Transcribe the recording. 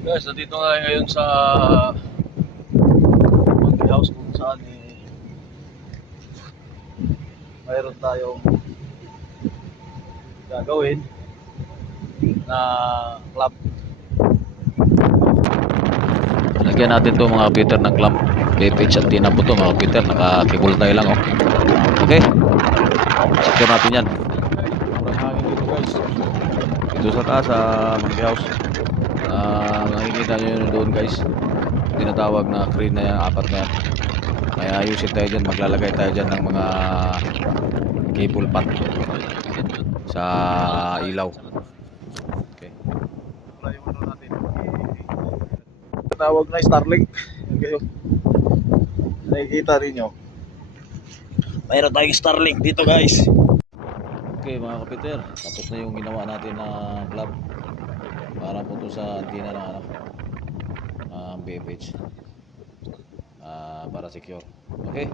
Guys, nandito nga ngayon sa monkey house kung saan mayroon tayong gagawin na club. Lagyan natin to mga Peter ng club. Pepage at tina po to mga Peter. Nakakikul tayo lang oh. Okay. Secure natin yan. Murang hangin dito guys. Dito sa taas sa monkey house. Nakikita nyo yun doon guys. Tinatawag na crane na yan, apat na yan. Kaya ayusin tayo dyan. Maglalagay tayo dyan ng mga cable pot sa ilaw. Okay. Tawag na Starlink. Okay. Nakikita ninyo. Mayroon tayong Starlink dito guys. Okay mga kapiter, tapos na yung ginawa natin na club para po to sa antenna ng BFH para secure. Okay.